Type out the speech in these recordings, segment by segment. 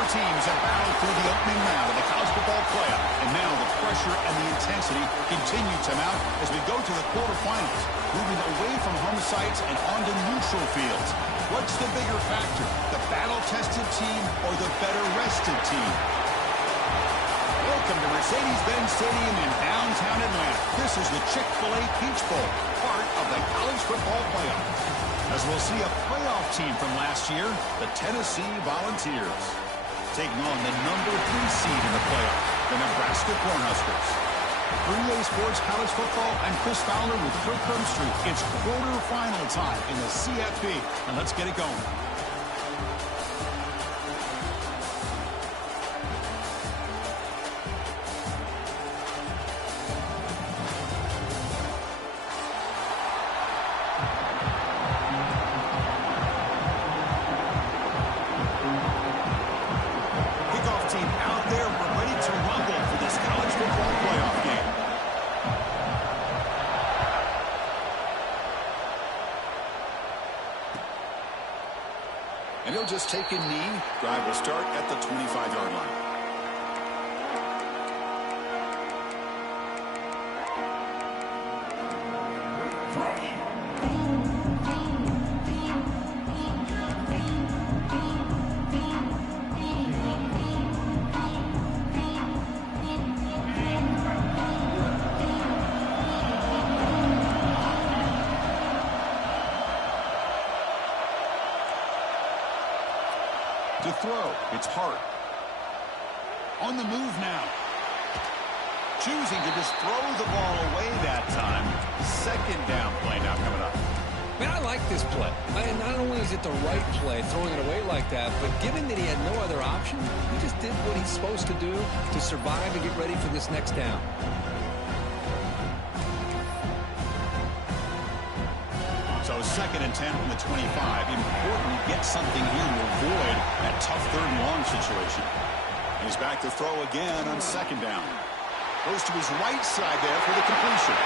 Four teams have battled through the opening round of the college football playoff, and now the pressure and the intensity continue to mount as we go to the quarterfinals, moving away from home sites and onto neutral fields. What's the bigger factor, the battle-tested team or the better-rested team? Welcome to Mercedes-Benz Stadium in downtown Atlanta. This is the Chick-fil-A Peach Bowl, part of the college football playoff. As we'll see a playoff team from last year, the Tennessee Volunteers, taking on the number 3 seed in the playoff, the Nebraska Cornhuskers. 3A Sports College Football, I'm Chris Fowler with Kirk Herbstreit. It's quarterfinal time in the CFP, and let's get it going. And he'll just take a knee. Drive will start at the 25-yard line. To throw, it's Hart. On the move now. Choosing to just throw the ball away that time. Second down play now coming up. Man, I like this play. Not only is it the right play, throwing it away like that, but given that he had no other option, he just did what he's supposed to do to survive and get ready for this next down. So 2nd and 10 from the 25. Important to get something here to avoid that tough 3rd and long situation. He's back to throw again on 2nd down. Goes to his right side there for the completion.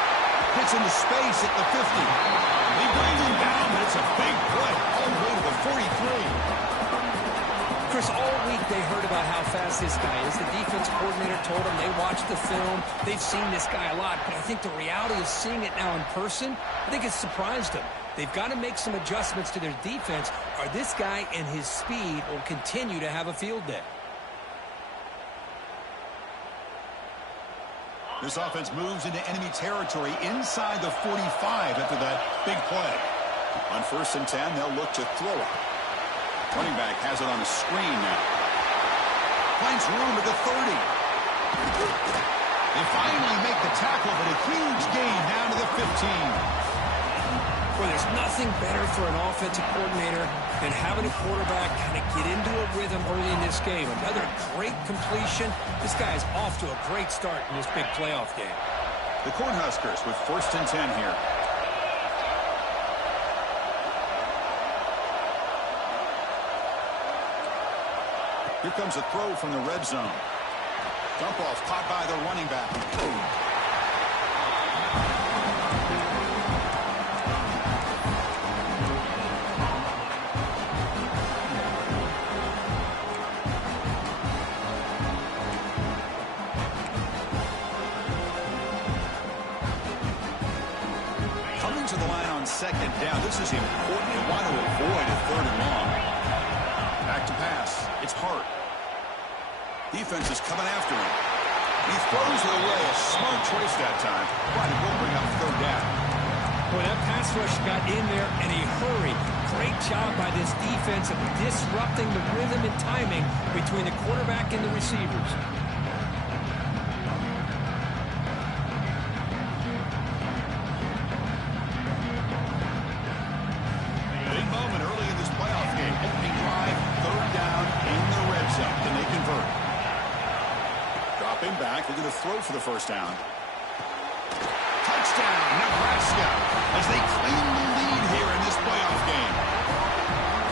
Gets into space at the 50. They bring him down, but it's a big play all the way to the 43. Chris, all week they heard about how fast this guy is. The defense coordinator told them they watched the film. They've seen this guy a lot, but I think the reality of seeing it now in person, I think it's surprised them. They've got to make some adjustments to their defense, or this guy and his speed will continue to have a field day. This offense moves into enemy territory inside the 45 after that big play. On 1st and 10, they'll look to throw it. Running back has it on a screen now. Finds room at the 30. They finally make the tackle, but a huge gain down to the 15. Well, there's nothing better for an offensive coordinator than having a quarterback kind of get into a rhythm early in this game. Another great completion. This guy is off to a great start in this big playoff game. The Cornhuskers with 1st and 10 here. Here comes a throw from the red zone. Dump off caught by the running back. Coming to the line on 2nd down. This is important. You want to avoid a 3rd and long. Back to pass. It's Hart. Defense is coming after him. He throws it away. A smart choice that time. But it will bring up 3rd down. Boy, that pass rush got in there in a hurry. Great job by this defense of disrupting the rhythm and timing between the quarterback and the receivers. Big moment early in this playoff game. Opening drive, 3rd down in the red zone. Can they convert? Dropping back. They're going to throw for the 1st down. Touchdown, Nebraska, as they claim the lead here in this playoff game.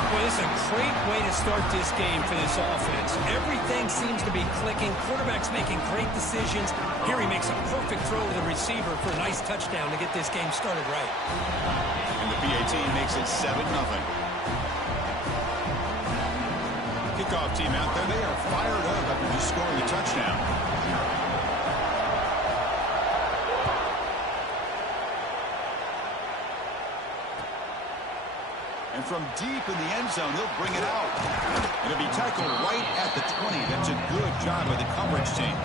Well, this is a great way to start this game for this offense. Everything seems to be clicking. Quarterback's making great decisions. Here he makes a perfect throw to the receiver for a nice touchdown to get this game started right. And the PA team makes it 7-0. kickoff team out there. They are fired up after just scoring a touchdown. And from deep in the end zone, they'll bring it out. It'll be tackled right at the 20. That's a good job by the coverage team.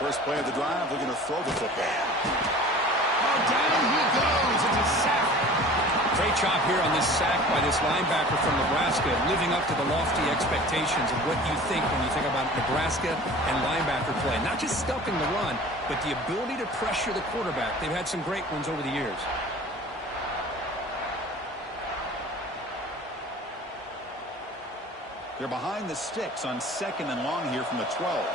First play of the drive, they're going to throw the football. Down he goes. It's a sack. Great job here on this sack by this linebacker from Nebraska, living up to the lofty expectations of what you think when you think about Nebraska and linebacker play. Not just stopping the run, but the ability to pressure the quarterback. They've had some great ones over the years. They're behind the sticks on 2nd and long here from the 12.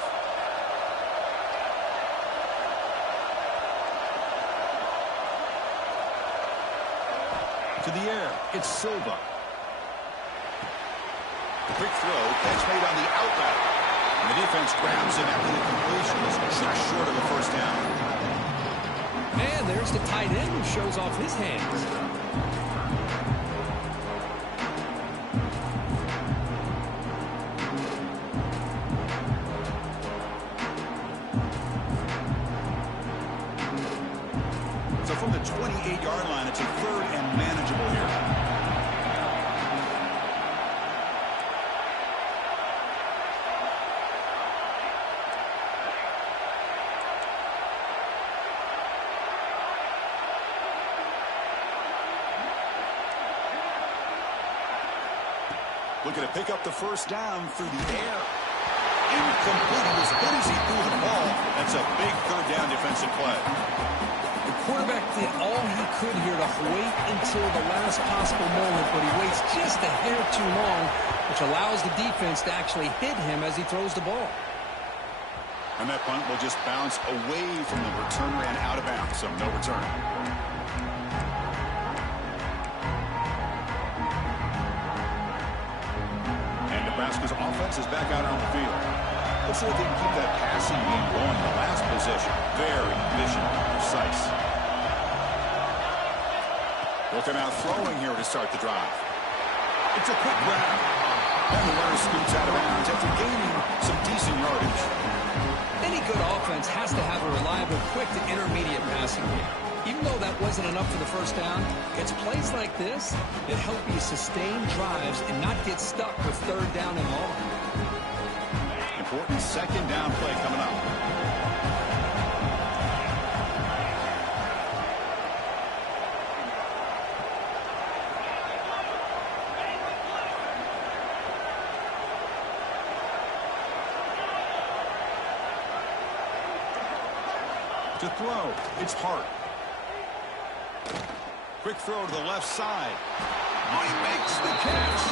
To the air, it's Silva. Quick throw, catch made on the out route. And the defense grabs him after the completion. It's just short of the first down. And there's the tight end who shows off his hands. So from the 28-yard line, it's a 3rd and manageable here. Looking to pick up the first down through the air. Incomplete. He was good as he threw the ball. That's a big 3rd down defensive play. Quarterback did all he could here to wait until the last possible moment, but he waits just a hair too long, which allows the defense to actually hit him as he throws the ball. And that punt will just bounce away from the returner and out of bounds, so no return. And Nebraska's offense is back out on the field. Let's see if they can keep that passing game going. The last possession, very efficient, precise. They'll come out throwing here to start the drive. It's a quick grab. And the runner scoots out of bounds after gaining some decent yardage. Any good offense has to have a reliable, quick to intermediate passing game. Even though that wasn't enough for the first down, it's plays like this that help you sustain drives and not get stuck with 3rd down and long. Important 2nd down play coming up. To throw, it's Hart. Quick throw to the left side. Oh, he makes the catch.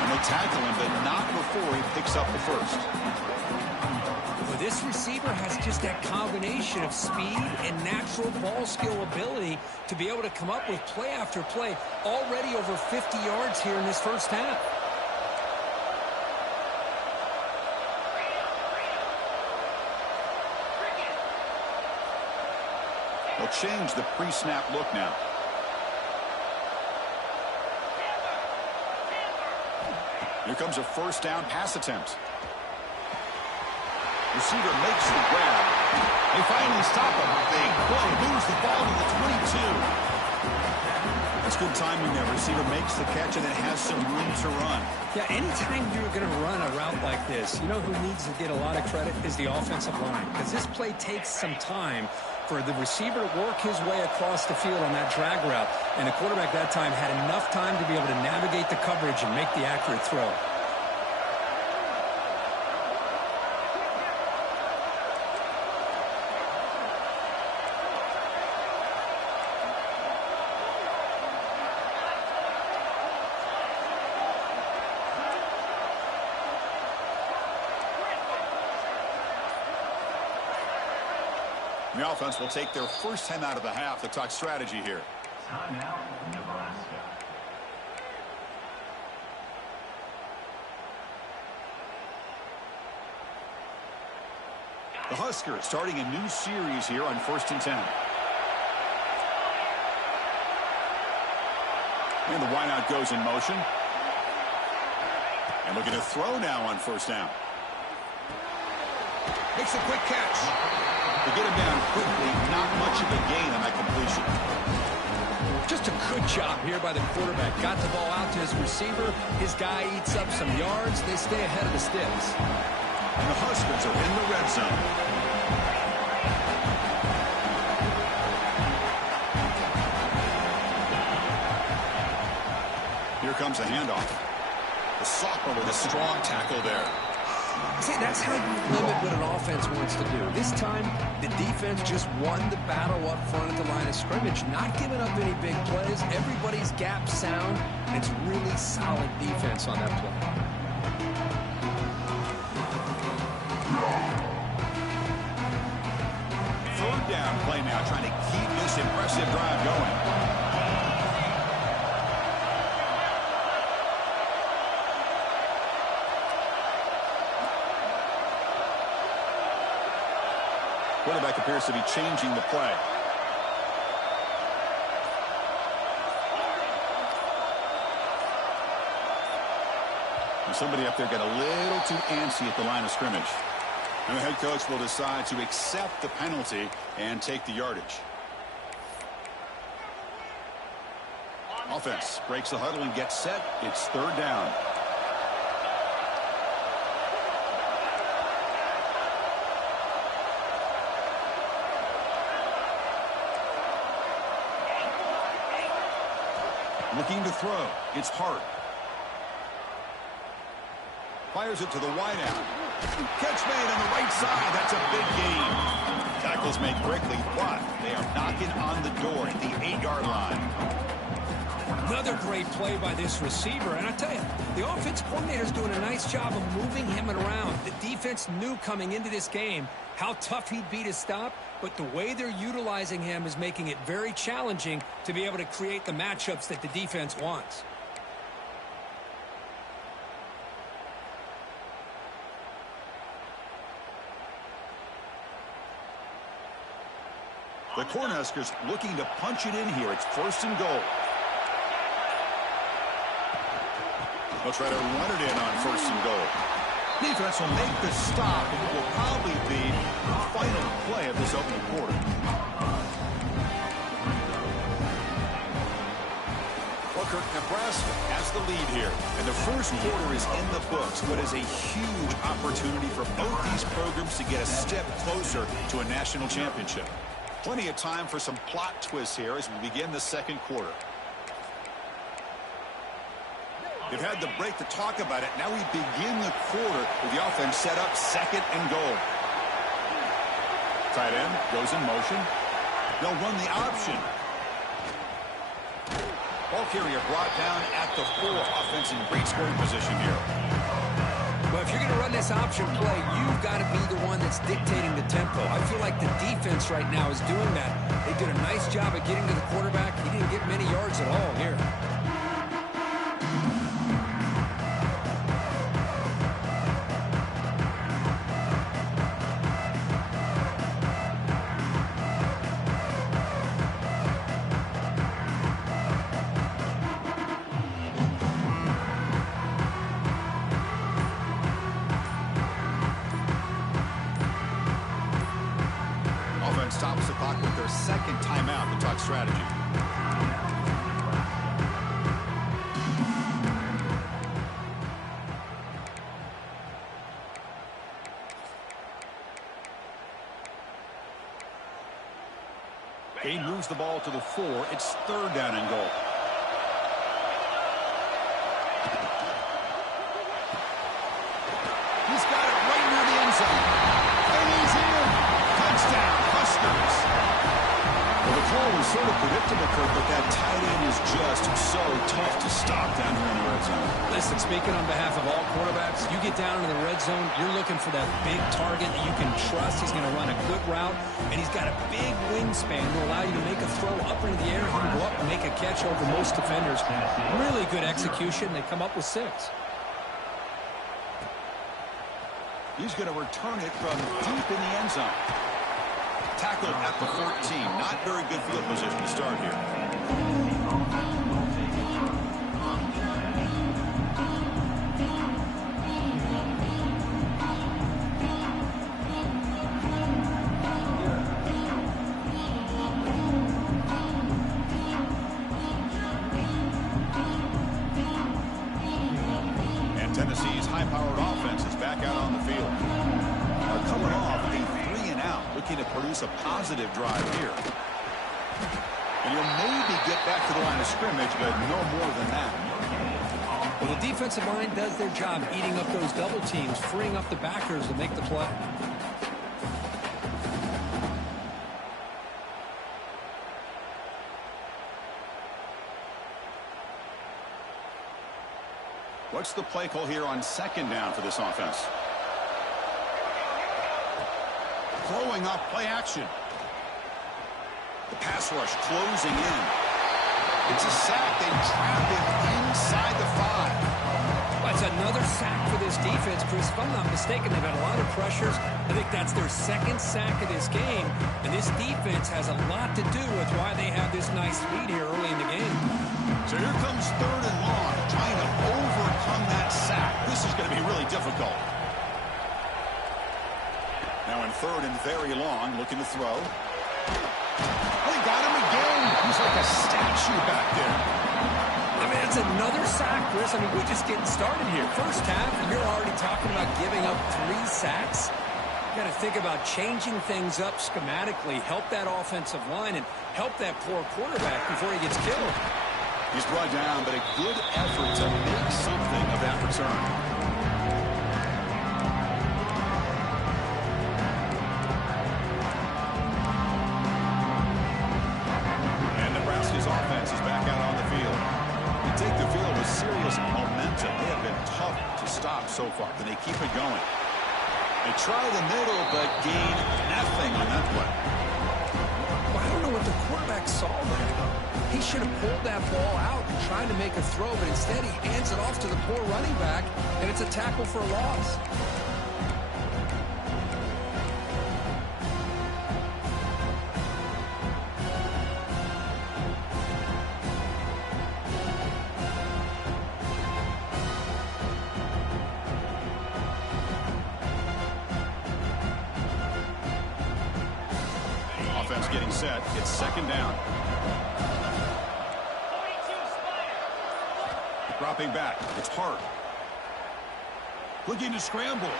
And they tackle him, but not before he picks up the first. Well, this receiver has just that combination of speed and natural ball skill ability to be able to come up with play after play. Already over 50 yards here in this first half. They'll change the pre-snap look now. Here comes a 1st down pass attempt. Receiver makes the grab. They finally stop him. Big play. Moves the ball to the 22. That's good timing there. Receiver makes the catch and it has some room to run. Yeah, anytime you're going to run a route like this, you know who needs to get a lot of credit is the offensive line. Because this play takes some time for the receiver to work his way across the field on that drag route. And the quarterback that time had enough time to be able to navigate the coverage and make the accurate throw. The offense will take their first time out of the half to talk strategy here. Timeout, Nebraska. The Huskers starting a new series here on 1st and 10. And the wideout goes in motion. And looking to throw now on 1st down. Makes a quick catch. To get him down quickly, not much of a gain on that completion. Just a good job here by the quarterback. Got the ball out to his receiver. His guy eats up some yards. They stay ahead of the sticks. And the Huskers are in the red zone. Here comes a handoff. The sophomore with a strong tackle there. See, that's how you limit what an offense wants to do. This time, the defense just won the battle up front at the line of scrimmage, not giving up any big plays. Everybody's gap sound, and it's really solid defense on that play. Third down play now, trying to keep this impressive drive going. Quarterback appears to be changing the play. And somebody up there got a little too antsy at the line of scrimmage. And the head coach will decide to accept the penalty and take the yardage. Offense breaks the huddle and gets set. It's 3rd down. Looking to throw. It's Hart. Fires it to the wideout. Catch made on the right side. That's a big gain. Tackles made quickly, but they are knocking on the door at the 8-yard line. Another great play by this receiver. And I tell you, the offense coordinator is doing a nice job of moving him around. The defense knew coming into this game how tough he'd be to stop, but the way they're utilizing him is making it very challenging to be able to create the matchups that the defense wants. The Cornhuskers looking to punch it in here. It's 1st and goal. They'll try to run it in on 1st and goal. Defense will make the stop, and it will probably be the final play of this opening quarter. Kirk, Nebraska has the lead here, and the first quarter is in the books, but is a huge opportunity for both these programs to get a step closer to a national championship. Plenty of time for some plot twists here as we begin the second quarter. They've had the break to talk about it. Now we begin the quarter with the offense set up 2nd and goal. Tight end goes in motion. They'll run the option. Ball carrier brought down at the 4. Offense in great scoring position here. Well, if you're going to run this option play, you've got to be the one that's dictating the tempo. I feel like the defense right now is doing that. They did a nice job of getting to the quarterback. He didn't get many yards at all here. Stops the clock with their 2nd timeout to talk strategy. He moves the ball to the 4. It's 3rd down and goal. He's got it right near the end zone. And he's in. Touchdown, Huskers. Well, the call was sort of predictable, Kirk, but that tight end is just so tough to stop down here in the red zone. Listen, speaking on behalf of all quarterbacks, you get down into the red zone, you're looking for that big target that you can trust. He's going to run a good route, and he's got a big wingspan to allow you to make a throw up into the air. He can go up and make a catch over most defenders. Really good execution. They come up with 6. He's going to return it from deep in the end zone. Tackled at the 14. Not very good field position to start here. Tennessee's high-powered offense is back out on the field. They're coming off a 3-and-out, looking to produce a positive drive here. And you'll maybe get back to the line of scrimmage, but no more than that. Well, the defensive line does their job eating up those double teams, freeing up the backers to make the play. What's the play call here on second down for this offense? Throwing up play action. The pass rush closing in. It's a sack. They trap him inside the 5. That's another sack for this defense, Chris. If I'm not mistaken, they've had a lot of pressures. I think that's their second sack of this game. And this defense has a lot to do with why they have this nice lead here early in the game. So here comes 3rd and long, trying to overcome that sack. This is going to be really difficult. Now in 3rd and very long, looking to throw. They got him again. He's like a statue back there. I mean, it's another sack, Chris. I mean, we're just getting started here. First half, and you're already talking about giving up 3 sacks. You got to think about changing things up schematically, help that offensive line, and help that poor quarterback before he gets killed. He's brought down, but a good effort to make something of that return. And Nebraska's offense is back out on the field. They take the field with serious momentum. They have been tough to stop so far. Can they keep it going? They try the middle, but gain nothing on that play. Well, I don't know what the quarterback saw there. He should have pulled that ball out and tried to make a throw, but instead he hands it off to the poor running back, and it's a tackle for a loss. Offense getting set. It's 2nd down. Dropping back. It's Hart. Looking to scramble.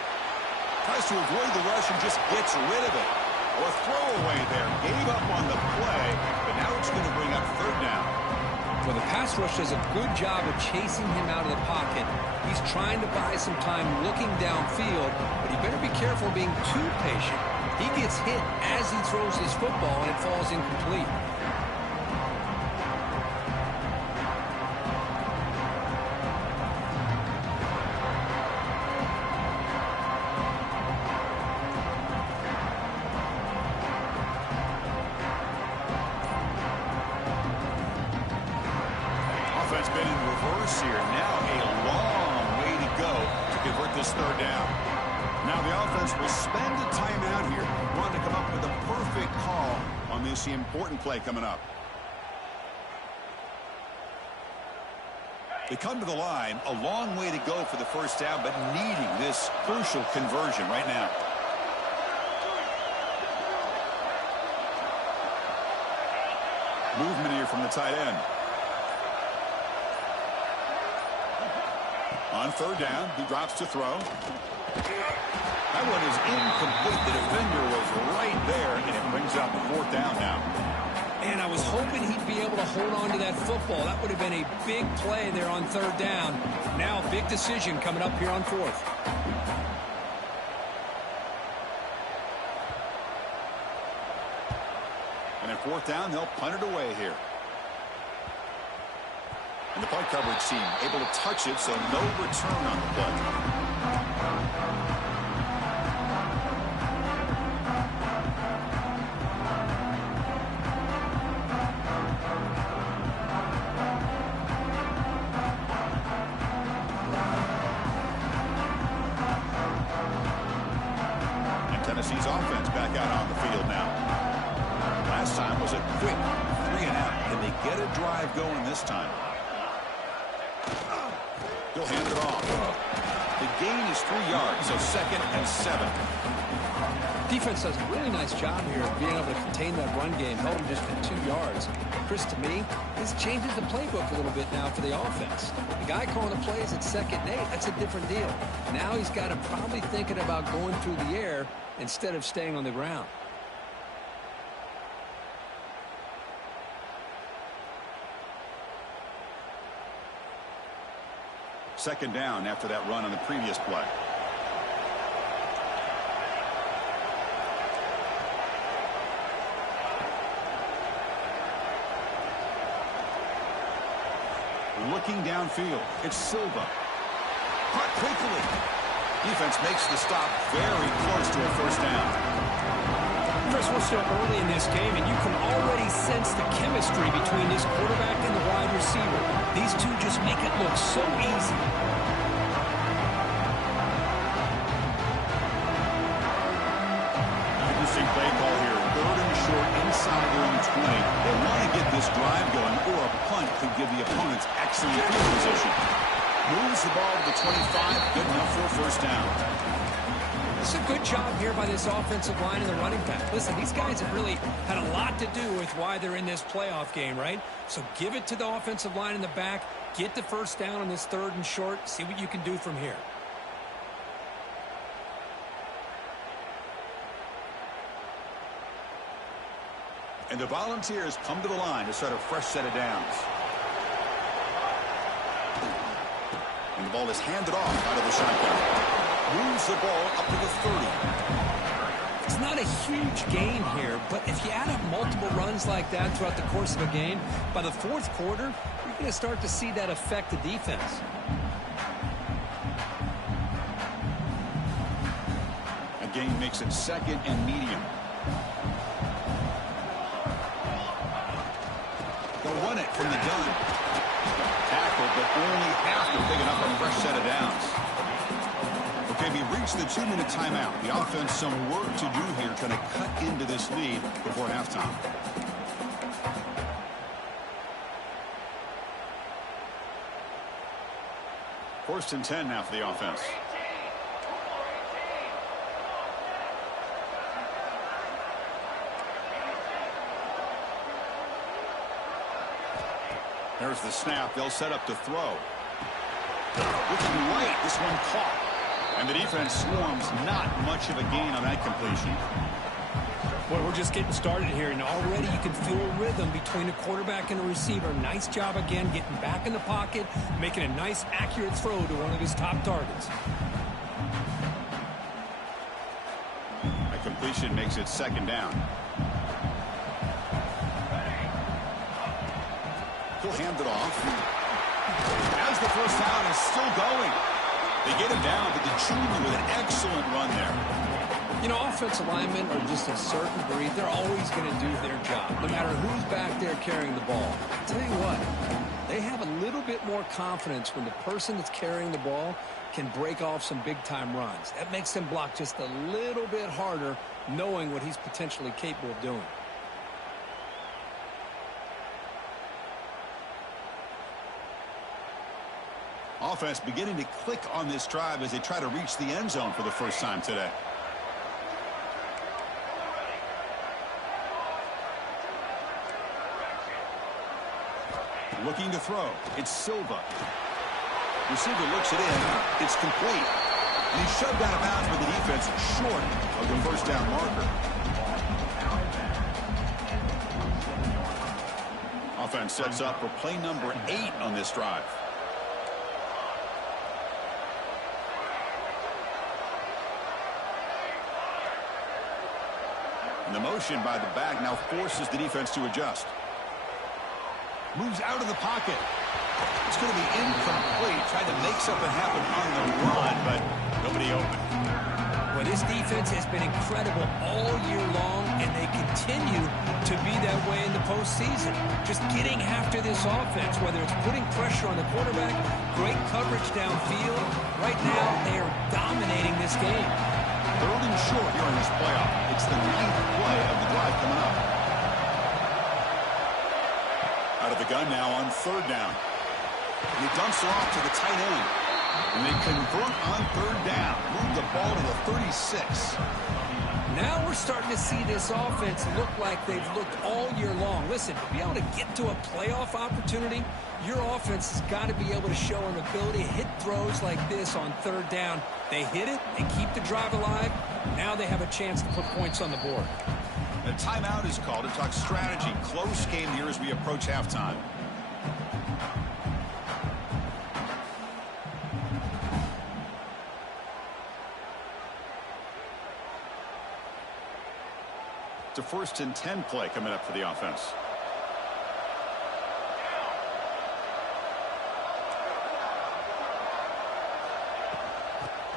Tries to avoid the rush and just gets rid of it. Or a throwaway there. Gave up on the play, but now it's going to bring up 3rd down. Well, the pass rush does a good job of chasing him out of the pocket. He's trying to buy some time looking downfield, but he better be careful being too patient. He gets hit as he throws his football, and it falls incomplete. Offense been in reverse here. Now a long way to go to convert this 3rd down. Now the offense will spend a timeout here. Want to come up with a perfect call on this important play coming up. They come to the line, a long way to go for the 1st down, but needing this crucial conversion right now. Movement here from the tight end. On 3rd down, he drops to throw. That one is incomplete. The defender was right there, and it brings up 4th down now. And I was hoping he'd be able to hold on to that football. That would have been a big play there on 3rd down. Now, big decision coming up here on 4th. And at 4th down, they'll punt it away here. And the punt coverage team able to touch it, so no return on the play. Tennessee's offense back out on the field now. Last time was a quick 3-and-out. Can they get a drive going this time? He'll hand it off. The gain is 3 yards, so 2nd and 7. Defense does a really nice job here of being able to contain that run game. Held him just at 2 yards. Chris, to me, this changes the playbook a little bit now for the offense. The guy calling the plays at 2nd and 8, that's a different deal. Now he's got to probably thinking about going through the air instead of staying on the ground. Second down after that run on the previous play. Looking downfield, it's Silva. Caught quickly. Defense makes the stop very close to a first down. Chris, we're still early in this game, and you can already sense the chemistry between this quarterback and the wide receiver. These two just make it look so easy. Interesting play call here. 3rd and short inside their own 20. They want to get this drive going, or a punt could give the opponents excellent field position. Moves the ball to the 25, good enough for a first down. It's a good job here by this offensive line and the running back. Listen, these guys have really had a lot to do with why they're in this playoff game, right? So give it to the offensive line in the back. Get the first down on this 3rd and short. See what you can do from here. And the Volunteers come to the line to start a fresh set of downs. And the ball is handed off out of the shotgun. Moves the ball up to the 30. It's not a huge gain here, but if you add up multiple runs like that throughout the course of a game, by the 4th quarter, you're going to start to see that affect the defense. A gain makes it 2nd and medium. They'll run it from the gun. Tackled, but only after picking up a fresh set of downs. Okay, we reached the 2-minute timeout. The offense some work to do here, trying to cut into this lead before halftime. First and 10 now for the offense. There's the snap. They'll set up to throw. Looking right, this one caught. And the defense swarms, not much of a gain on that completion. Well, we're just getting started here, and already you can feel a rhythm between a quarterback and a receiver. Nice job again getting back in the pocket, making a nice, accurate throw to one of his top targets. A completion makes it 2nd down. He'll hand it off. As the first down is still going. They get him down, but the junior with an excellent run there. You know, offensive linemen are just a certain breed. They're always going to do their job, no matter who's back there carrying the ball. I'll tell you what, they have a little bit more confidence when the person that's carrying the ball can break off some big-time runs. That makes them block just a little bit harder, knowing what he's potentially capable of doing. Offense beginning to click on this drive as they try to reach the end zone for the first time today. Looking to throw. It's Silva. Receiver looks it in. It's complete. And he's shoved out of bounds with the defense short of the first down marker. Offense sets up for play number 8 on this drive. And the motion by the back now forces the defense to adjust. Moves out of the pocket. It's going to be incomplete. Tried to make something happen on the run, but nobody open. Well, this defense has been incredible all year long, and they continue to be that way in the postseason. Just getting after this offense, whether it's putting pressure on the quarterback, great coverage downfield. Right now, they are dominating this game. 3rd and short here in this playoff. It's the 9th play of the drive coming up. Out of the gun now on 3rd down. And he dumps it off to the tight end. And they convert on 3rd down. Move the ball to the 36. Now we're starting to see this offense look like they've looked all year long. Listen, to be able to get to a playoff opportunity, your offense has got to be able to show an ability to hit throws like this on 3rd down. They hit it, they keep the drive alive. Now they have a chance to put points on the board. A timeout is called to talk strategy. Close game here as we approach halftime. It's a 1st and 10 play coming up for the offense.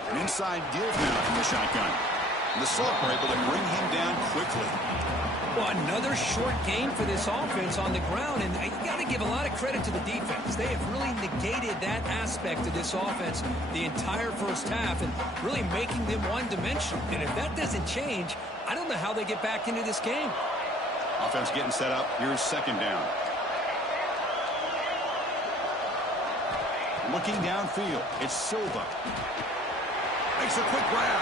An inside give now from the shotgun. And the Salts were able to bring him down quickly. Well, another short gain for this offense on the ground, and you got to give a lot of credit to the defense. They have really negated that aspect of this offense the entire first half and really making them one-dimensional. And if that doesn't change, I don't know how they get back into this game. Offense getting set up. Here's 2nd down. Looking downfield. It's Silva. Makes a quick grab.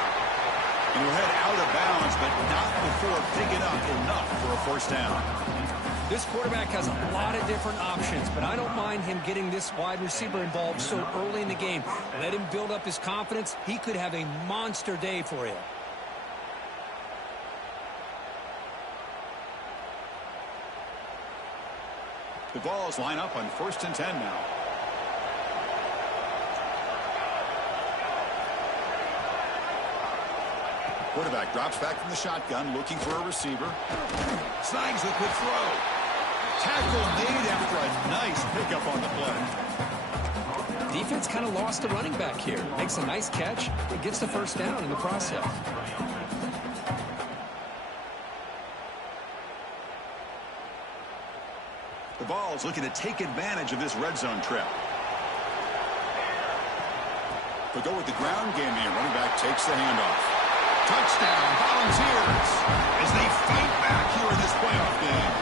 And he'll head out of bounds, but not before picking up enough for a 1st down. This quarterback has a lot of different options, but I don't mind him getting this wide receiver involved so early in the game. Let him build up his confidence. He could have a monster day for you. The Vols line up on 1st and 10 now. Quarterback drops back from the shotgun, looking for a receiver. Snags the quick throw. Tackle made after a nice pickup on the play. Defense kind of lost the running back here. Makes a nice catch and gets the 1st down in the process. The Vols looking to take advantage of this red zone trip. They'll go with the ground game here. Running back takes the handoff. Touchdown, Volunteers, as they fight back here in this playoff game.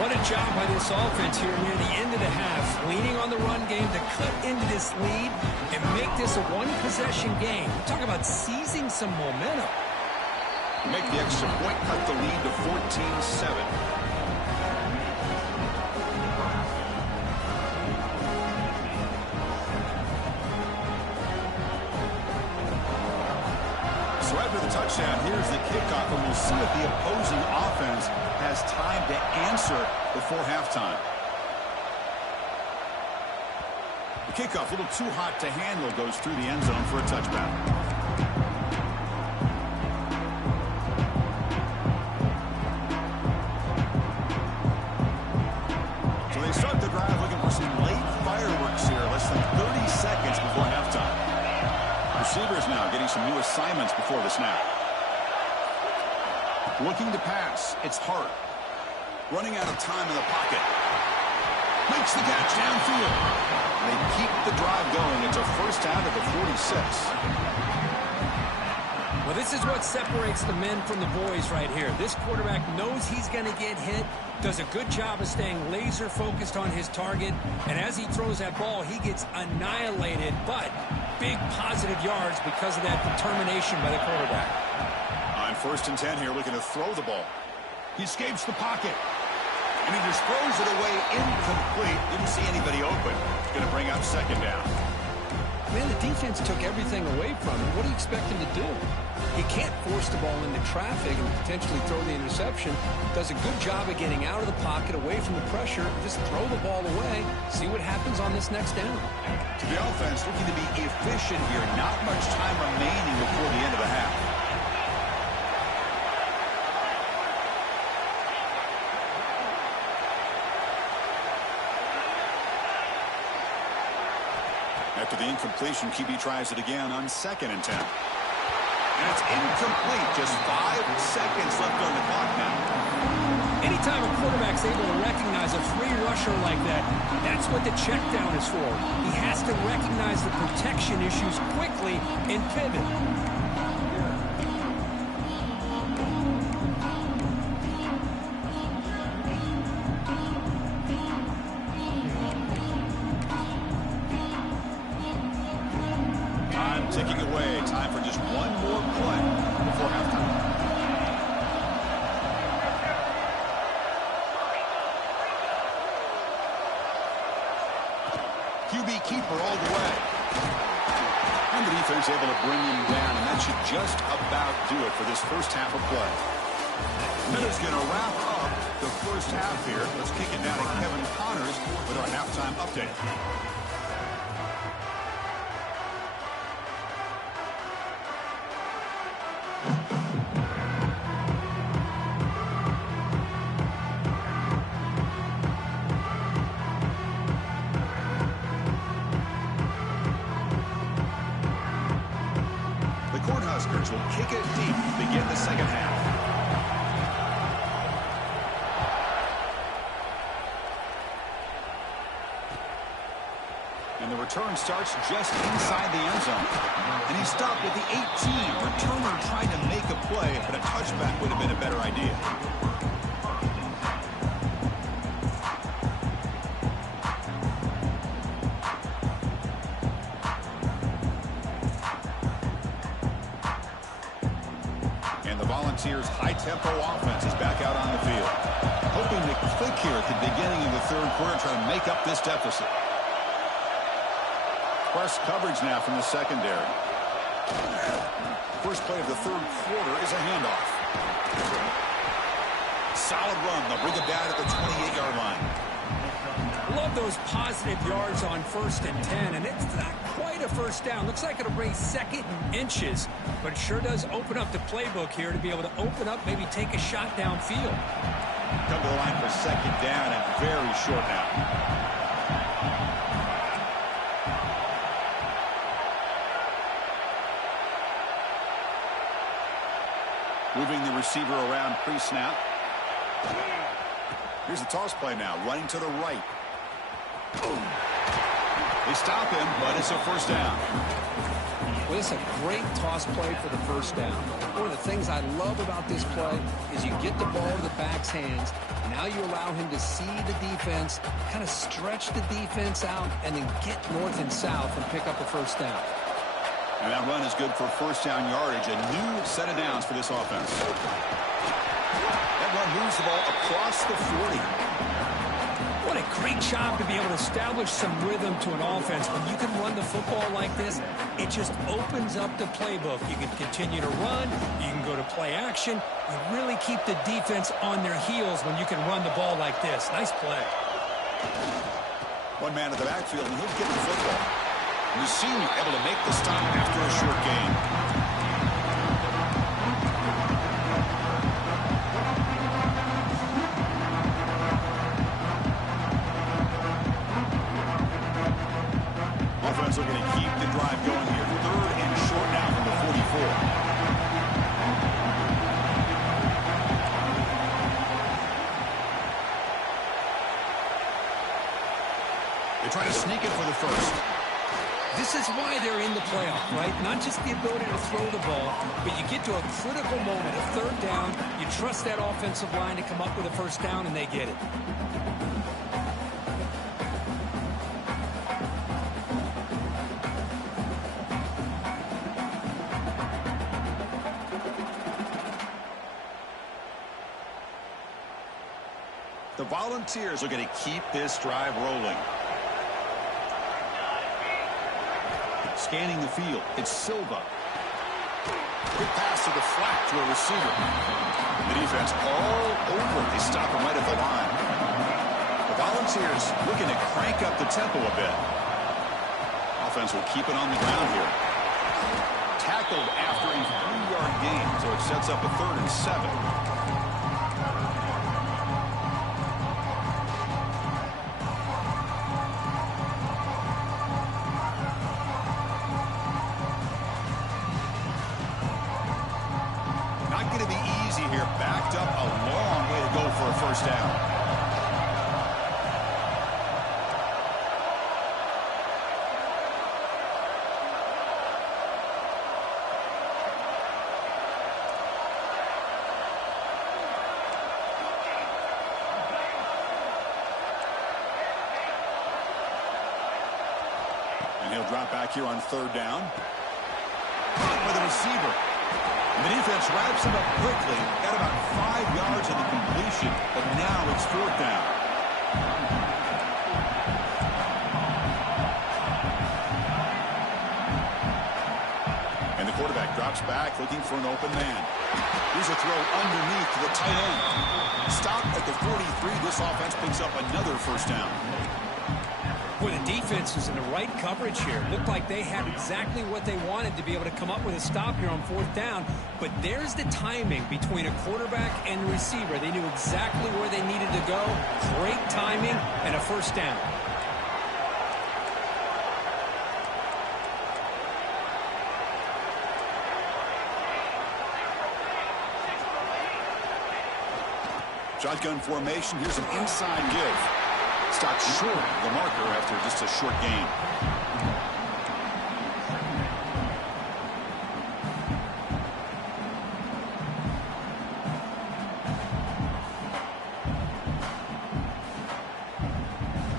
What a job by this offense here near the end of the half, leaning on the run game to cut into this lead and make this a one-possession game. Talk about seizing some momentum. Make the extra point, cut the lead to 14-7. So after the touchdown, here's the kickoff, and we'll see if the opposing offense has time to answer before halftime. The kickoff, a little too hot to handle, goes through the end zone for a touchback. So they start the drive looking for some late fireworks here, less than 30 seconds before halftime. Receivers now getting some new assignments before the snap. Looking to pass. It's Hart. Running out of time in the pocket. Makes the catch downfield. And they keep the drive going. It's a 1st down at the 46. Well, this is what separates the men from the boys right here. This quarterback knows he's going to get hit, does a good job of staying laser focused on his target, and as he throws that ball, he gets annihilated, but big positive yards because of that determination by the quarterback. On 1st and 10 here, looking to throw the ball. He escapes the pocket, and he just throws it away incomplete. Didn't see anybody open. It's going to bring up 2nd down. Man, the defense took everything away from him. What do you expect him to do? He can't force the ball into traffic and potentially throw the interception. Does a good job of getting out of the pocket, away from the pressure. Just throw the ball away. See what happens on this next down. To the offense, looking to be efficient here. Not much time remaining before the end of the half. After the incompletion, QB tries it again on 2nd and 10. And it's incomplete. Just 5 seconds left on the clock now. Anytime a quarterback's able to recognize a free rusher like that, that's what the check down is for. He has to recognize the protection issues quickly and pivot. QB keeper all the way. And the defense able to bring him down, and that should just about do it for this first half of play. That is going to wrap up the first half here. Let's kick it down to Kevin Connors with our halftime update. Will kick it deep to begin the second half. And the return starts just inside the end zone. And he stopped with the 18. Returner tried to make a play, but a touchback would have been a better idea. Volunteers' high-tempo offense is back out on the field. Hoping to click here at the beginning of the third quarter, trying to make up this deficit. Press coverage now from the secondary. First play of the third quarter is a handoff. Solid run. They'll bring it down at the 28-yard line. Love those positive yards on 1st and 10, and it's not quite a first down. Looks like it'll bring 2nd and inches, but it sure does open up the playbook here to be able to open up, maybe take a shot downfield. Come to the line for 2nd down and very short now. Moving the receiver around pre-snap. Here's the toss play now, running to the right. They stop him, but it's a first down. Well, it's a great toss play for the first down. One of the things I love about this play is you get the ball to the back's hands. Now you allow him to see the defense, kind of stretch the defense out, and then get north and south and pick up a first down. And that run is good for first down yardage. A new set of downs for this offense. That run moves the ball across the 40. What a great job to be able to establish some rhythm to an offense. When you can run the football like this, it just opens up the playbook. You can continue to run. You can go to play action. You really keep the defense on their heels when you can run the ball like this. Nice play. One man at the backfield, and he'll get the football. And the senior able to make the stop after a short gain. Offense are going to keep the drive going here. 3rd and short now from the 44. They try to sneak it for the first. This is why they're in the playoff, right? Not just the ability to throw the ball, but you get to a critical moment, a 3rd down. You trust that offensive line to come up with a first down, and they get it. The Volunteers are going to keep this drive rolling. Scanning the field, it's Silva. Quick pass to the flat to a receiver. The defense all over. They stop him right at the line. The Volunteers looking to crank up the tempo a bit. Offense will keep it on the ground here. Tackled after a 3-yard gain, so it sets up a 3rd and 7. Backed up a long way to go for a first down. And he'll drop back here on 3rd down. Caught by the receiver. And the defense wraps him up quickly. Got about 5 yards of the completion, but now it's 4th down. drops back looking for an open man. Here's a throw underneath to the tight end. Stop at the 43. This offense picks up another first down. Boy, the defense is in the right coverage here. Looked like they had exactly what they wanted to be able to come up with a stop here on fourth down. But there's the timing between a quarterback and the receiver. They knew exactly where they needed to go. Great timing and a first down. Shotgun formation. Here's an inside give. Stopped short of the marker after just a short gain.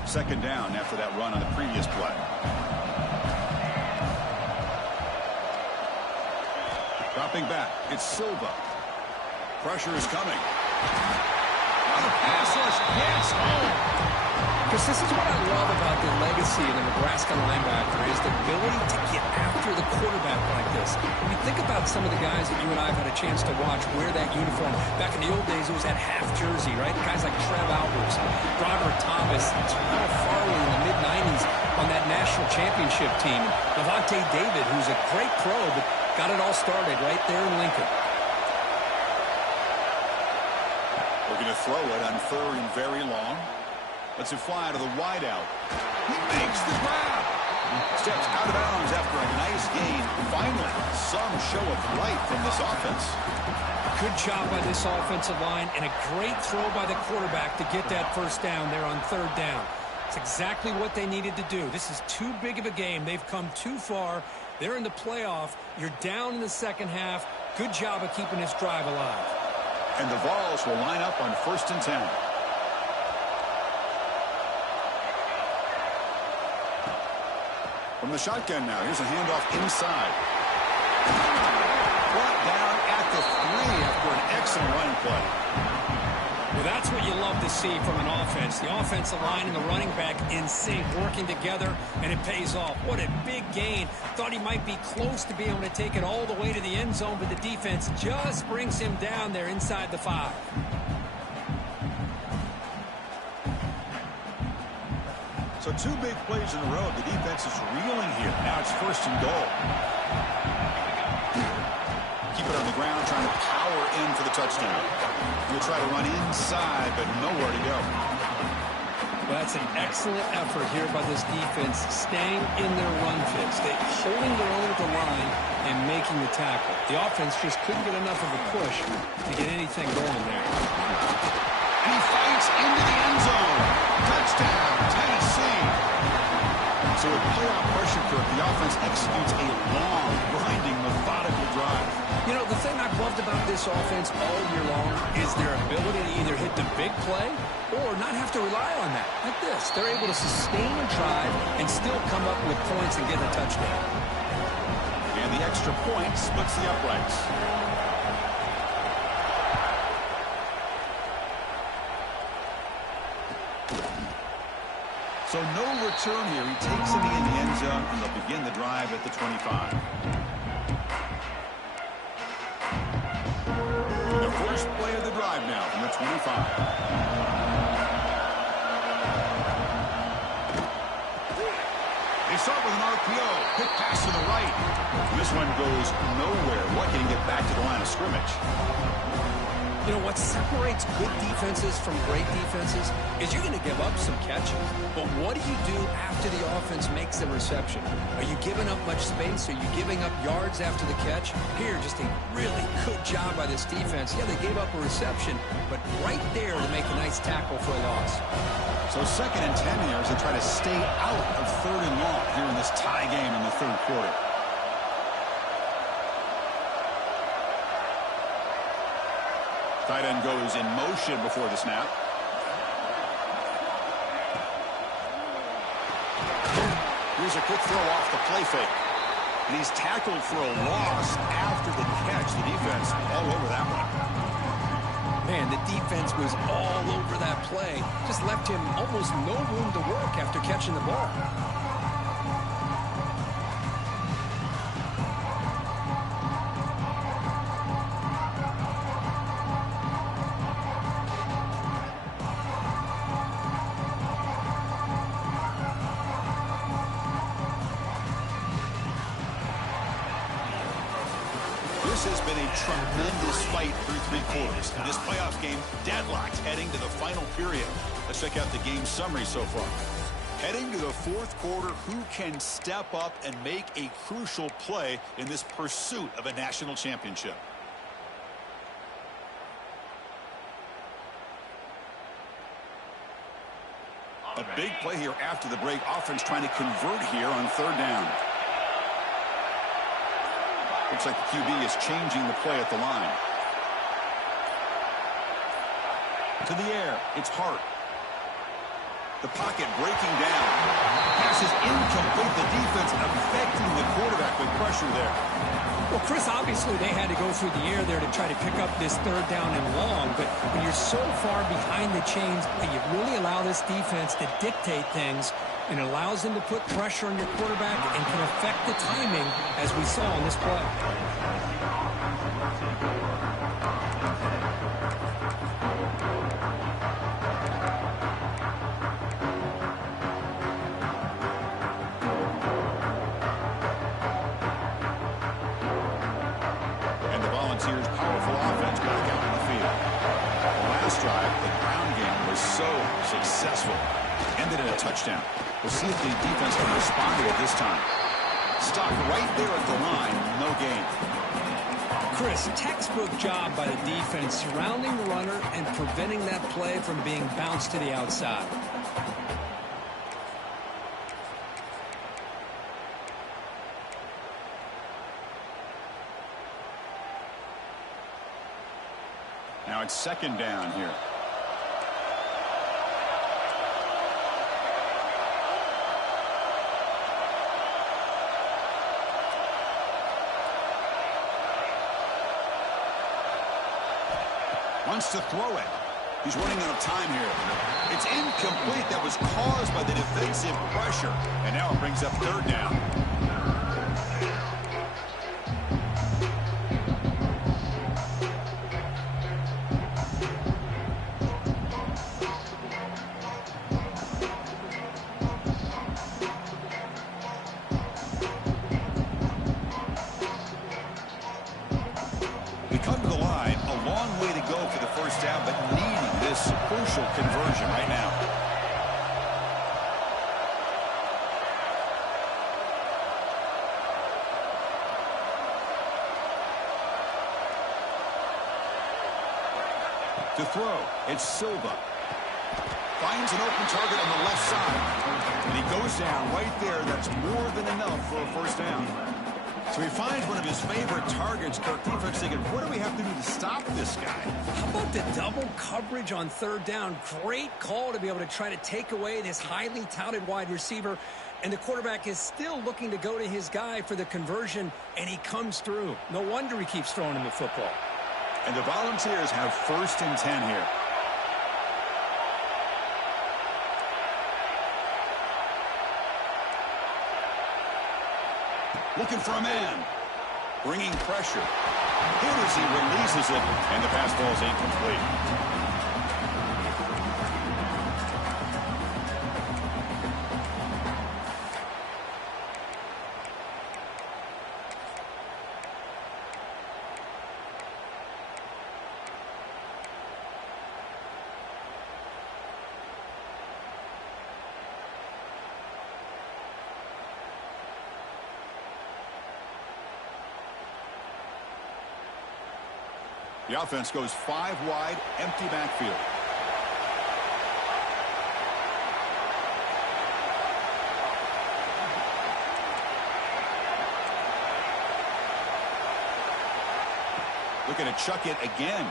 Second down after that run on the previous play. Dropping back, it's Silva. Pressure is coming. The pass rush gets home. Because this is what I love about the legacy of the Nebraska linebacker is the ability to get after the quarterback like this. When you think about some of the guys that you and I have had a chance to watch wear that uniform. Back in the old days, it was that half jersey, right? Guys like Trev Alberts, Broderick Thomas, Terrell Farley in the mid-90s on that national championship team. Levante David, who's a great pro, but got it all started right there in Lincoln. Looking to throw it on third and very long. Lets it fly to the wideout. He makes the grab. Steps out of bounds after a nice gain. Finally, some show of life from this offense. Good job by this offensive line and a great throw by the quarterback to get that first down there on third down. It's exactly what they needed to do. This is too big of a game. They've come too far. They're in the playoff. You're down in the second half. Good job of keeping this drive alive. And the Vols will line up on 1st and 10. From the shotgun now, here's a handoff inside. Brought down at the 3 after an excellent running play. Well, that's what you love to see from an offense. The offensive line and the running back in sync, working together, and it pays off. What a big gain. Thought he might be close to being able to take it all the way to the end zone, but the defense just brings him down there inside the 5. So 2 big plays in a row. The defense is reeling here. Now it's 1st and goal. Keep it on the ground, trying to power in for the touchdown. He'll try to run inside, but nowhere to go. Well, that's an excellent effort here by this defense, staying in their run fits. They're holding their own at the line and making the tackle. The offense just couldn't get enough of a push to get anything going there. And he fights into the end zone. Touchdown, Tennessee. So with playoff pressure, Kirk, the offense executes a long, grinding, methodical drive. You know, the thing I've loved about this offense all year long is their ability to either hit the big play or not have to rely on that. Like this, they're able to sustain a drive and still come up with points and get a touchdown. And the extra point splits the uprights. So no return here. He takes it in the end zone, and they'll begin the drive at the 25. The first play of the drive now from the 25. They start with an RPO. Quick pass to the right. This one goes nowhere. Lucky to get back to the line of scrimmage. You know, what separates good defenses from great defenses is you're going to give up some catches. But what do you do after the offense makes the reception? Are you giving up much space? Are you giving up yards after the catch? Here, just a really good job by this defense. Yeah, they gave up a reception, but right there to make a nice tackle for a loss. So 2nd and 10 here as they try to stay out of 3rd and long here in this tie game in the 3rd quarter. Tight end goes in motion before the snap. Here's a quick throw off the play fake. And he's tackled for a loss after the catch. The defense all over that one. Man, the defense was all over that play. Just left him almost no room to work after catching the ball. This has been a tremendous fight through 3 quarters. In this playoff game, deadlocked heading to the final period. Let's check out the game summary so far. Heading to the 4th quarter, who can step up and make a crucial play in this pursuit of a national championship? A big play here after the break. Offense trying to convert here on 3rd down. Looks like the QB is changing the play at the line. To the air. It's Hart. The pocket breaking down. Pass is incomplete. The defense affecting the quarterback with pressure there. Well, Chris, obviously they had to go through the air there to try to pick up this 3rd down and long. But when you're so far behind the chains, you really allow this defense to dictate things. And it allows them to put pressure on your quarterback and can affect the timing, as we saw on this play. And the Volunteers' powerful offense back out on the field. The last drive, the ground game was so successful. Ended in a touchdown. We'll see if the defense can respond to it this time. Stopped right there at the line. No gain. Chris, textbook job by the defense surrounding the runner and preventing that play from being bounced to the outside. Now it's 2nd down here. Wants to throw it. He's running out of time here. It's incomplete. That was caused by the defensive pressure. And now it brings up 3rd down. We come to the line, a long way to go for the 1st down, but needing this crucial conversion right now. To throw, it's Silva. Finds an open target on the left side. And he goes down right there. That's more than enough for a 1st down. So he finds one of his favorite targets. Kirk defense thinking, what do we have to do to stop this guy? How about the double coverage on 3rd down? Great call to be able to try to take away this highly touted wide receiver. And the quarterback is still looking to go to his guy for the conversion, and he comes through. No wonder he keeps throwing him the football. And the Volunteers have 1st and 10 here. Looking for a man. Bringing pressure. Here as he releases it, and the pass ball is incomplete. The offense goes 5 wide, empty backfield. Looking to chuck it again.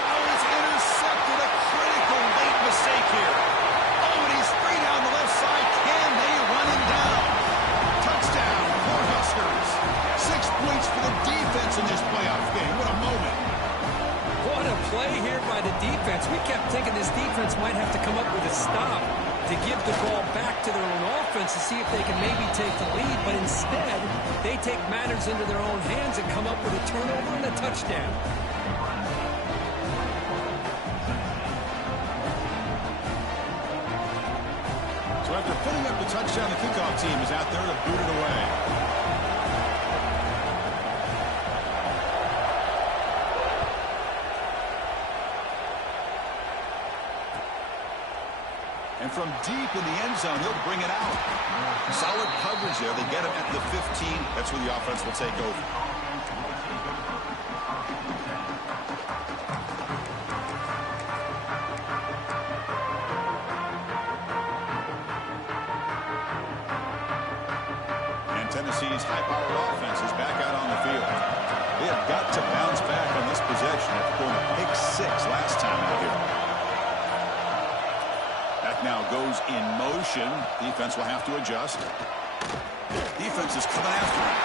Oh, it's intercepted. A critical late mistake here. Oh, and he's free down the left side. Can they run him down? Touchdown, Cornhuskers. 6 points for the defense in this playoff game. What a moment. What a play here by the defense. We kept thinking this defense might have to come up with a stop to give the ball back to their own offense to see if they can maybe take the lead. But instead, they take matters into their own hands and come up with a turnover and a touchdown. So after putting up the touchdown, the kickoff team is out there to boot it away. And from deep in the end zone, he'll bring it out. Solid coverage there. They get him at the 15. That's where the offense will take over. And Tennessee's high-powered offense is back out on the field. They have got to bounce back on this possession after going to pick 6 last time out here. That now goes in motion. Defense will have to adjust. Defense is coming after him.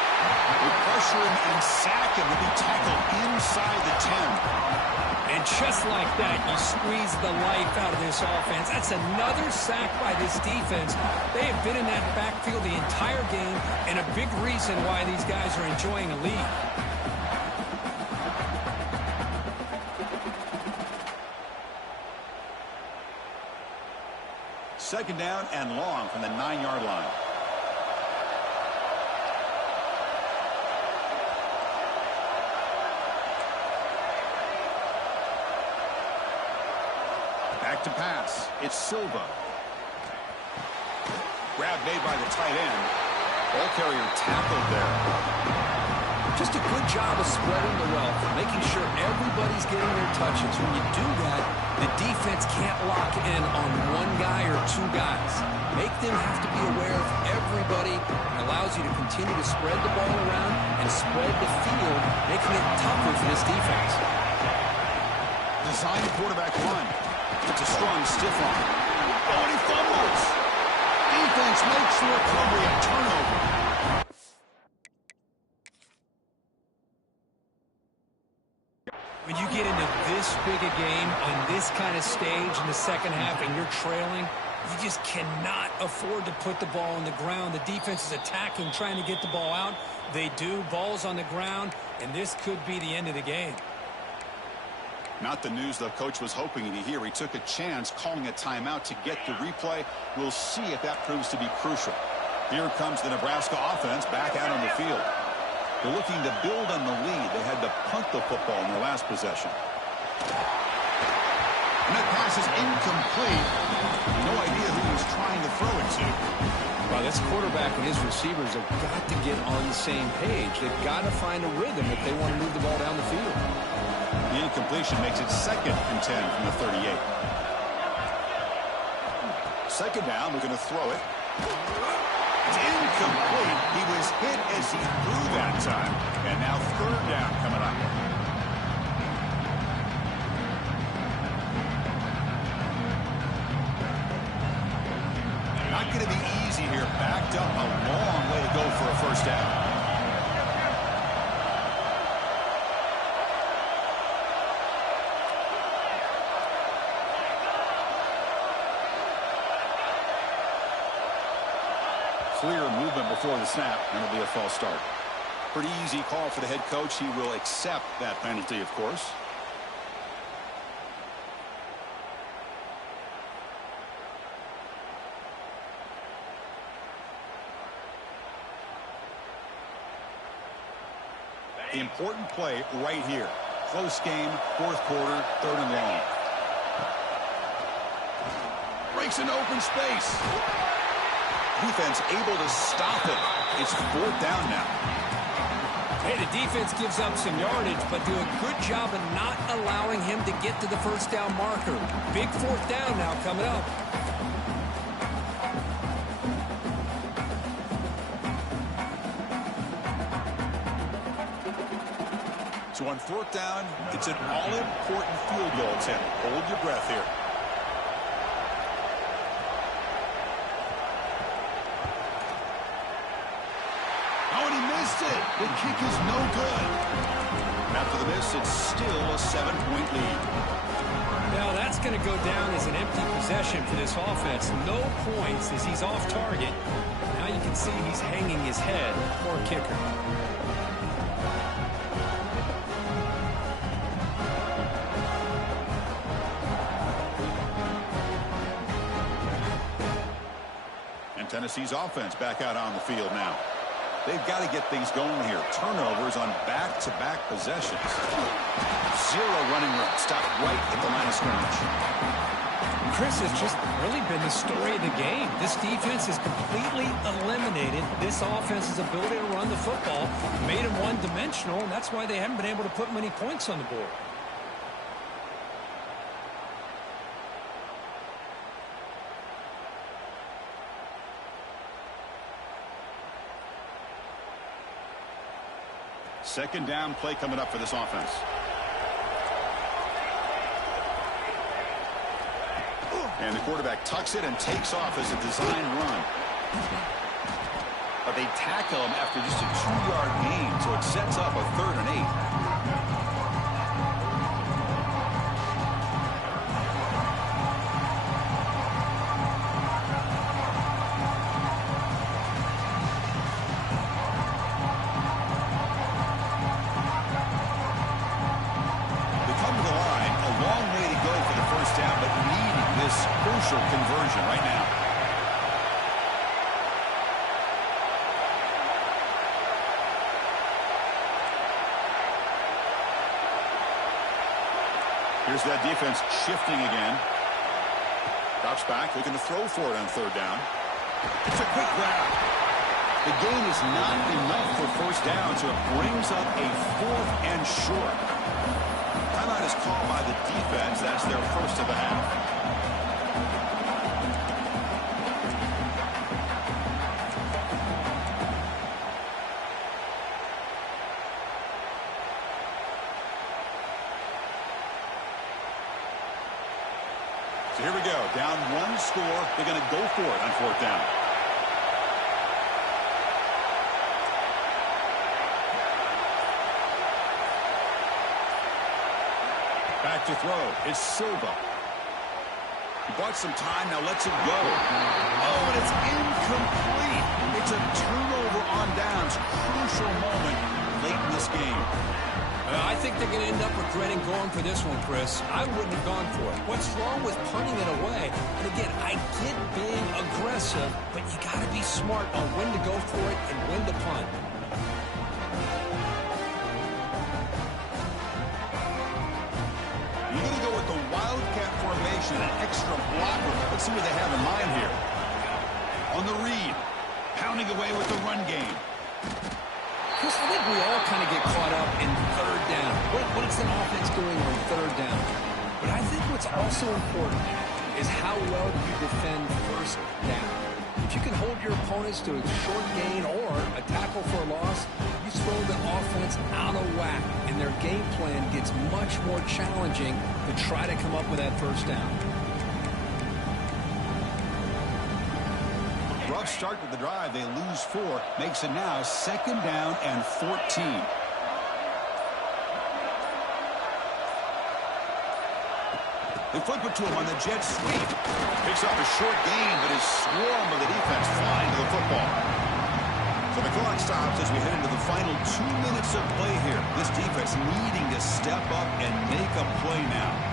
They pressure him and sack him. He'll be tackled inside the 10. And just like that, you squeeze the life out of this offense. That's another sack by this defense. They have been in that backfield the entire game, and a big reason why these guys are enjoying a lead. Second down and long from the 9-yard line. Back to pass. It's Silva. Grab made by the tight end. Ball carrier tackled there. Just a good job of spreading the wealth, making sure everybody's getting their touches. When you do that, the defense can't lock in on one guy or 2 guys. Make them have to be aware of everybody. It allows you to continue to spread the ball around and spread the field, making it tougher for this defense. Design quarterback run. It's a strong stiff arm. Oh, and he fumbles. Defense makes the recovery, a turnover. When you get into this big a game on this kind of stage in the second half and you're trailing, you just cannot afford to put the ball on the ground. The defense is attacking, trying to get the ball out. They do. Ball's on the ground, and this could be the end of the game. Not the news the coach was hoping to hear. He took a chance calling a timeout to get the replay. We'll see if that proves to be crucial. Here comes the Nebraska offense back out on the field. They're looking to build on the lead. They had to punt the football in their last possession. And that pass is incomplete. No idea who he's trying to throw it to. Well, this quarterback and his receivers have got to get on the same page. They've got to find a rhythm if they want to move the ball down the field. The incompletion makes it 2nd and 10 from the 38. Second down, we're going to throw it. It's incomplete. He was hit as he threw that time. And now 3rd down coming up. Not going to be easy here. Backed up a long way to go for a first down. Clear movement before the snap, and it'll be a false start. Pretty easy call for the head coach. He will accept that penalty, of course. The important play right here. Close game, 4th quarter, 3rd and long. Breaks into open space. Defense able to stop it. It's 4th down now. Hey, the defense gives up some yardage, but do a good job of not allowing him to get to the first down marker. Big 4th down now coming up. So on 4th down, it's an all-important field goal attempt. Hold your breath here. The kick is no good. After the miss, it's still a 7-point lead. Now that's going to go down as an empty possession for this offense. No points as he's off target. Now you can see he's hanging his head. Poor kicker. And Tennessee's offense back out on the field now. They've got to get things going here. Turnovers on back-to-back possessions. 0 running room. Stopped right at the line of scrimmage. Chris, has just really been the story of the game. This defense has completely eliminated this offense's ability to run the football, made them one-dimensional, and that's why they haven't been able to put many points on the board. Second down play coming up for this offense. And the quarterback tucks it and takes off as a design run. But they tackle him after just a 2-yard gain, so it sets up a 3rd and 8. Crucial conversion right now. Here's that defense shifting again. Drops back, looking to throw for it on 3rd down. It's a quick grab. The gain is not enough for 1st down, so it brings up a 4th and short. Timeout is called by the defense. That's their first of the half. So here we go. Down 1 score. They're going to go for it on 4th down. Back to throw. It's Silva. He bought some time. Now lets it go. Oh, and it's incomplete. It's a turnover on downs. Crucial moment late in this game. I think they're going to end up regretting going for this one, Chris. I wouldn't have gone for it. What's wrong with punting it away? And again, I get being aggressive, but you got to be smart on when to go for it and when to punt. You're going to go with the wildcat formation, an extra blocker. Let's see what they have in mind here. On the read, pounding away with the run game. Chris, I think we all kind of get caught up in 3rd down. What is an offense doing on 3rd down? But I think what's also important is how well you defend 1st down. If you can hold your opponents to a short gain or a tackle for a loss, you throw the offense out of whack, and their game plan gets much more challenging to try to come up with that 1st down. Rough start to the drive. They lose 4. Makes it now 2nd down and 14. They flip it to him on the jet sweep. Picks up a short gain, but is swarmed by the defense flying to the football. So the clock stops as we head into the final 2 minutes of play here. This defense needing to step up and make a play now.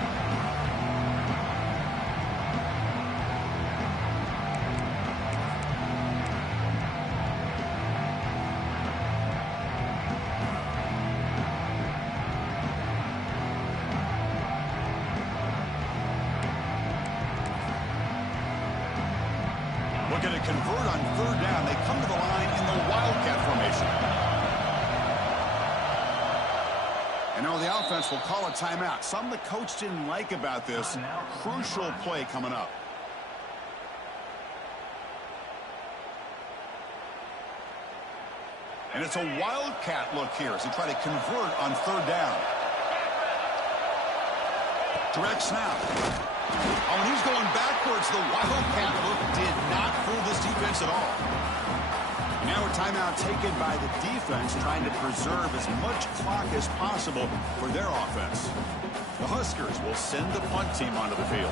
Looking to convert on 3rd down. They come to the line in the wildcat formation. And now the offense will call a timeout. Something the coach didn't like about this. Crucial play coming up. And it's a wildcat look here as they try to convert on 3rd down. Direct snap. Oh, and he's going backwards. The wildcat look did not fool this defense at all. Now a timeout taken by the defense, trying to preserve as much clock as possible for their offense. The Huskers will send the punt team onto the field.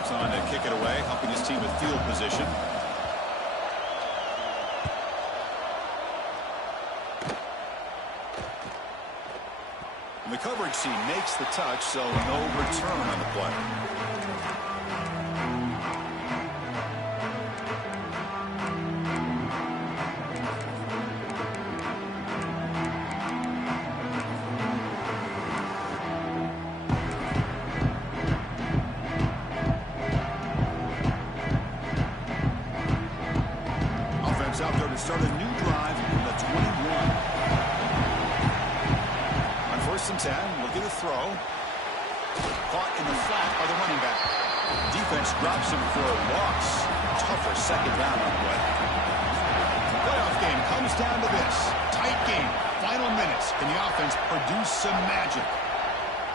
It's on to kick it away, helping his team with field position. And the coverage team makes the touch, so no return on the play. throw. Caught in the flat by the running back. Defense drops him for a loss. Tougher second down on the way. Playoff game comes down to this. Tight game. Final minutes. Can the offense produce some magic?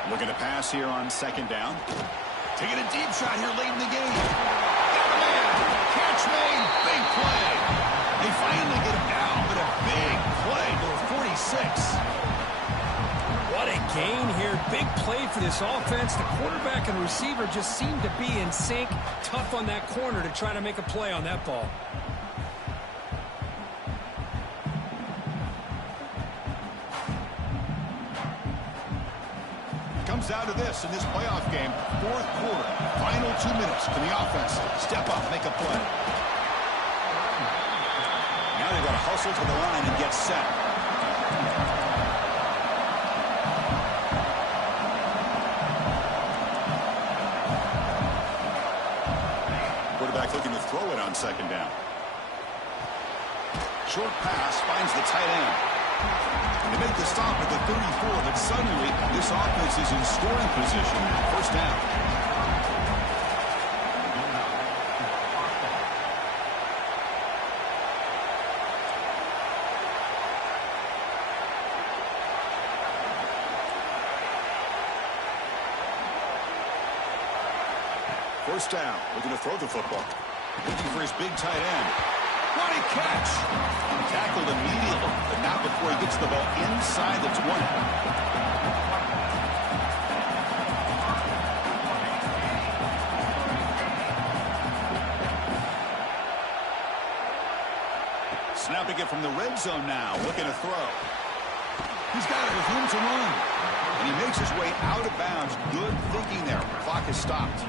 Looking to pass here on second down. Taking a deep shot here late in the game. Got a man. Catch made. Big play. They finally get him down, but a big play for 46. What a gain here. Big play for this offense. The quarterback and receiver just seem to be in sync. Tough on that corner to try to make a play on that ball. Comes down to this in this playoff game. Fourth quarter. Final 2 minutes. Can the offense step up, make a play? Now they've got to hustle to the line and get set. Quarterback looking to throw it on second down. Short pass finds the tight end. And they make the stop at the 34, but suddenly this offense is in scoring position. First down. First down. Looking to throw the football. Looking for his big tight end. What a catch! Tackled immediately, but not before he gets the ball inside the 20. Snapping it from the red zone now, looking to throw. He's got it with room to run. And he makes his way out of bounds. Good thinking there. Clock is stopped.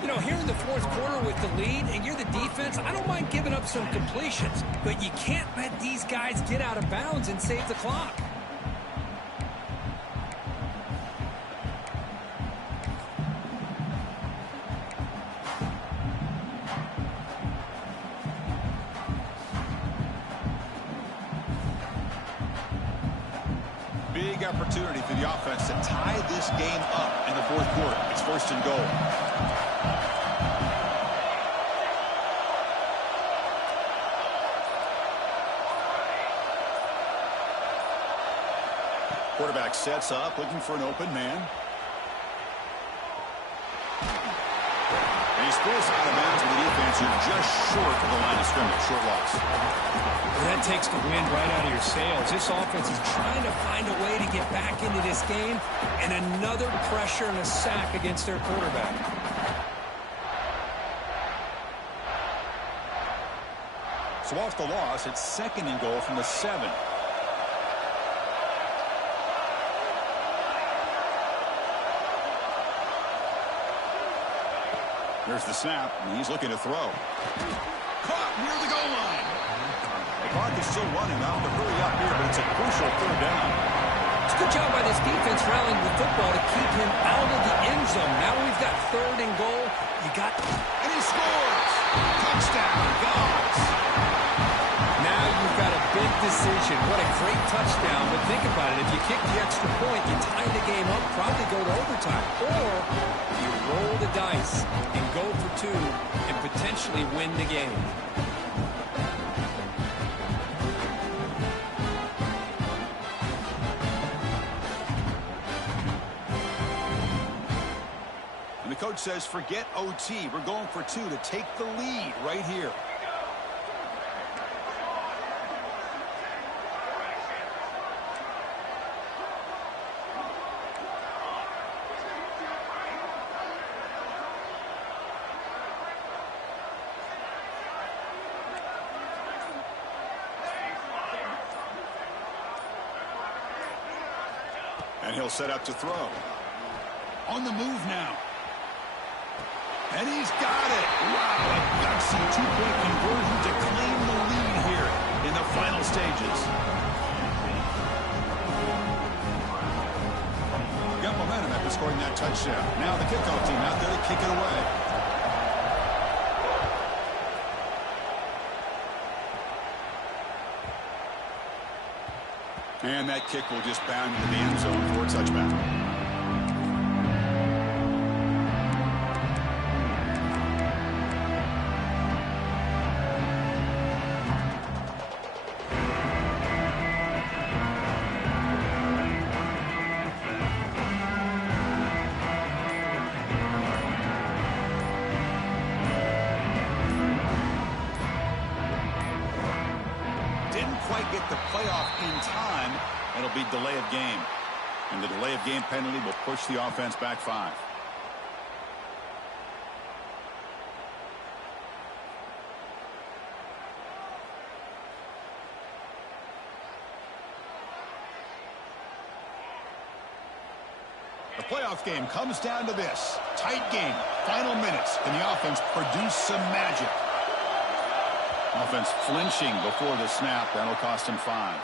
You know, here in the fourth quarter with the lead, and you're the defense, I don't mind giving up some completions, but you can't let these guys get out of bounds and save the clock. Big opportunity for the offense to tie this game up in the fourth quarter. It's first and goal. Quarterback sets up, looking for an open man. And he spills out of bounds with the defense. You're just short of the line of scrimmage. Short loss. Well, that takes the wind right out of your sails. This offense is trying to find a way to get back into this game, and another pressure and a sack against their quarterback. So off the loss, it's second and goal from the 7. There's the snap, and he's looking to throw. Caught near the goal line. The clock is still running. Now to hurry up here, but it's a crucial third down. It's a good job by this defense rallying the football to keep him out of the end zone. Now we've got third and goal. And he scores! Touchdown, Goss. Now you've got a big decision. What a great touchdown. But think about it. If you kick the extra point, you tie the game up, probably go to overtime. Or you roll the dice and go for 2 and potentially win the game. And the coach says, forget OT. We're going for 2 to take the lead right here. And he'll set up to throw. On the move now. And he's got it. Wow, a gutsy 2-point conversion to claim the lead here in the final stages. Got momentum after scoring that touchdown. Now the kickoff team out there to kick it away. And that kick will just bound into the end zone for a touchback. get the playoff in time, it'll be delay of game. And the delay of game penalty will push the offense back 5. The playoff game comes down to this. Tight game. Final minutes. Can the offense produce some magic? Offense flinching before the snap. That'll cost him 5.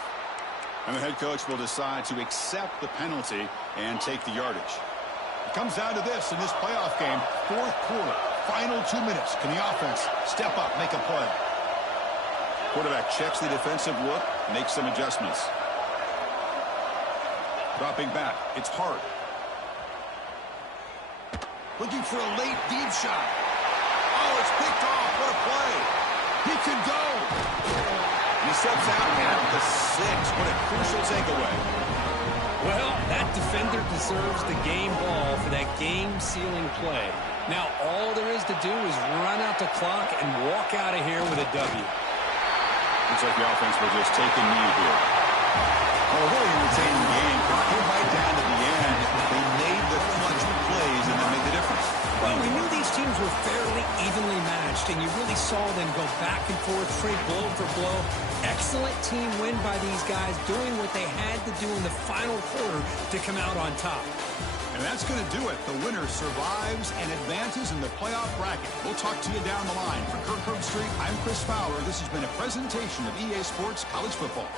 And the head coach will decide to accept the penalty and take the yardage. It comes down to this in this playoff game. 4th quarter. Final 2 minutes. Can the offense step up, make a play? Quarterback checks the defensive look, makes some adjustments. Dropping back. It's Hart. Looking for a late deep shot. Oh, it's picked off. What a play. He can go. He steps out at the 6. What a crucial takeaway. Well, that defender deserves the game ball for that game-sealing play. Now, all there is to do is run out the clock and walk out of here with a W. Looks like the offense will just take a knee here. Well, a really entertaining game. Came right down to the end. They made the clutch plays and that made the difference. Well, we knew these teams were fairly evenly matched, and you really saw them go back and forth, trade blow for blow. Excellent team win by these guys doing what they had to do in the final quarter to come out on top. And that's going to do it. The winner survives and advances in the playoff bracket. We'll talk to you down the line. For Kirk Herbstreit, I'm Chris Fowler. This has been a presentation of EA Sports College Football.